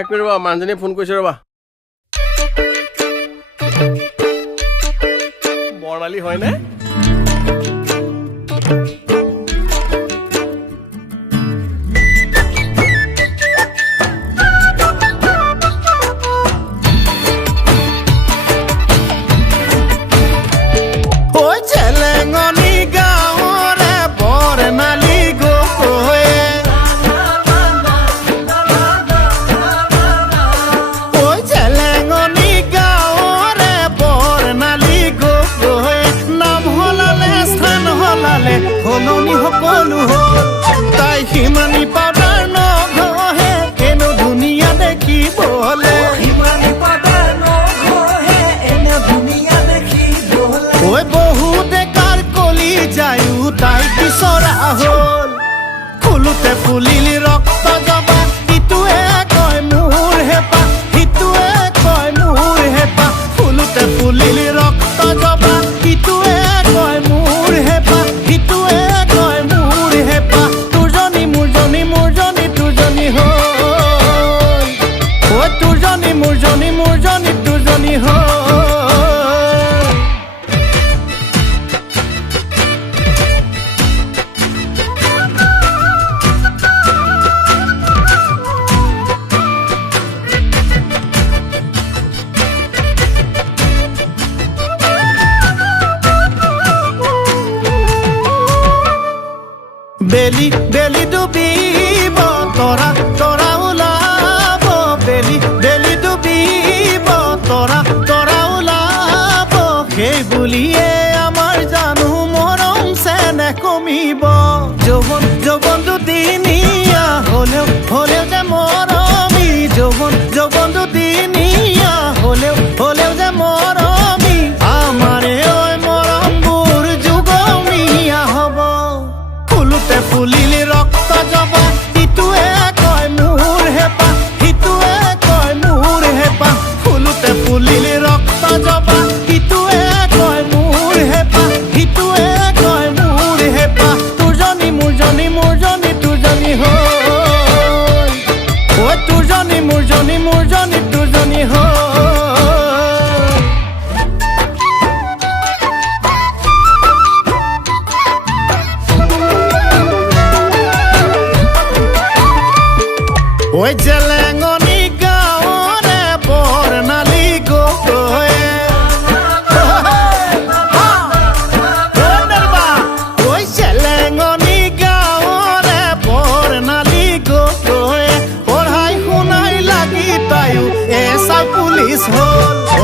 এক মিনিট ৰ'বা, মানুহজনীয়ে ফোন কৰিছে ৰ'বা। বৰ্ণালী হয়নে? সলনি সকলো হ'ল তাই সিমানি পাউডাৰ নঘহে এনে ধুনীয়া দেখিবলে ঐ বহুতে কাৰ কলি যায়ো তাই বিচৰা হ'ল ফুলোতে ফুলিলি ৰক্ত জবা ইটোৱে কয় মোৰ হেঁপাহ সিটোৱে কয় মোৰ হেঁপাহ ফুলোতে ফুলিলি ৰক্ত জবা ইটোৱে কয় মোৰ হেঁপাহ সিটোৱে কয় মোৰ হেঁপাহ তোৰজনী মোৰজনী মোৰজনী তোৰজনী হ'ল ঐ তোৰজনী মোৰজনী মোৰজনী তোৰজনী হ'ল বেলি বেলি ডুবিব তৰা তৰা ওলাব বেলি বেলি ডুবিব তৰা তৰা ওলাব সেই বুলিয়ে আমাৰ জানো মৰম চেনেহ কমিব যৌৱন যৌৱন দুদিনীয়া হ'লেও হ'লেও যে মৰমী যৌৱন যৌৱন দুদিনীয়া হ'লেও যে মৰমী আমাৰে ঐ মৰমবোৰ যুগমীয়া হ'ব ফুলোতে ফুলিলি ৰক্ত জবা ইটোৱে কয় মোৰ হেঁপাহ সিটোৱে কয় মোৰ হেঁপাহ ফুলোতে ফুলিলি ৰক্ত জবা ইটোৱে কয় মোৰ হেঁপাহ সিটোৱে কয় মোৰ হেঁপাহ তোৰজনী মোৰজনী মোৰজনী তোৰজনী হ'ল ঐ তোৰজনী মোৰজনী মোৰজনী তোৰজনী হ'ল ঐ জেলেঙনি গাঁৱৰে বৰ্ণালী গগৈ ঐ জেলেঙনি গাঁৱৰে বৰ্ণালী গগৈ পঢ়াই শুনাই লাগি তাইও এছাই পুলিচ হ'ল